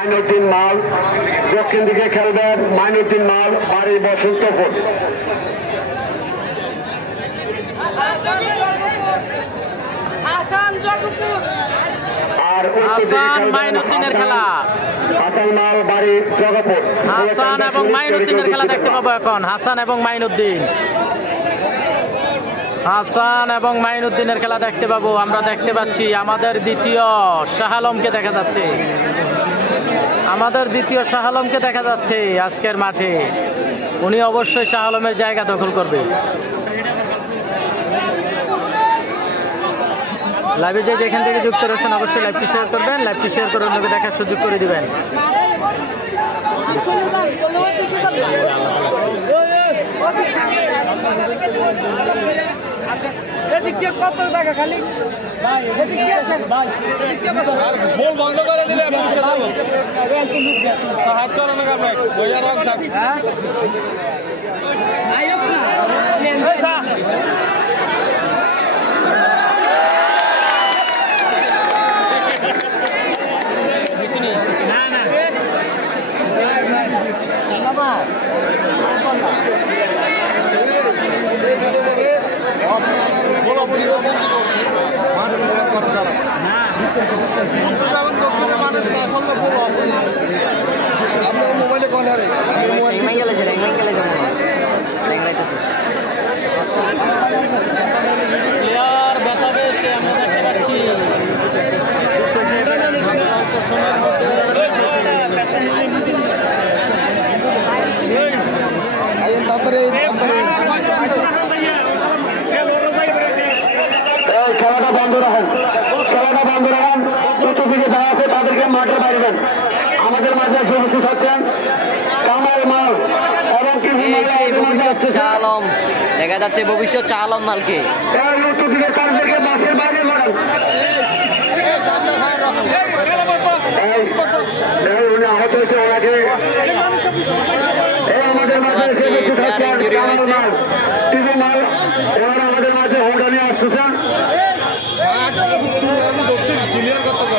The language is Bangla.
মাইনুদ্দিন মাল দক্ষিণ দিকে খেলবেন মাইনুদ্দিন মাল বাড়ি বসন্তপুর। আর হাসান মাইনুদ্দিনের খেলা, হাসান মাল বাড়ি জগপুর। হাসান এবং মাইনুদ্দিনের খেলা দেখতে পাবো এখন। হাসান এবং মাইনুদ্দিন, হাসান এবং মাইনুদ্দিনের খেলা দেখতে পাবো। আমরা দেখতে পাচ্ছি আমাদের দ্বিতীয় শাহ আলমকে দেখা যাচ্ছে, আমাদের দ্বিতীয় শাহ আলমকে দেখা যাচ্ছে আজকের মাঠে। উনি অবশ্যই শাহ আলমের জায়গা দখল করবে। লাইভে যে যেখান থেকে যুক্ত রয়েছেন অবশ্যই লাইভটি শেয়ার করবেন, লাইভটি শেয়ার করে অন্যকে দেখার সুযোগ করে দিবেন। কত টাকা খালি বল বন্ধ করে দিলে হাত করানো মোবাইলে কোন হারে প্লেয়ার বাতাবে সে আমরা দেখতে পাচ্ছি। খেলাটা বন্ধ রাখেন, খেলাটা বন্ধ রাখেন। চতুর্দিকে যারা আছে তাদেরকে মাঠে বাইরেন। আমাদের মাঝে উপস্থিত হচ্ছেন কামাল মাল এবং শাহ আলম দেখা যাচ্ছে ভবিষ্যৎ শাহ আলম মালকে। চতুর্দিকে তাদেরকে বাসের বাইরে করেন। উনি আহত হয়েছে, ওনাকে আমাদের মাঝে এসে উপস্থিত হচ্ছেন কামাল মাল টিভি মাল। এবার আমাদের মাঝে হোন্ডা নিয়ে আসতেছেন।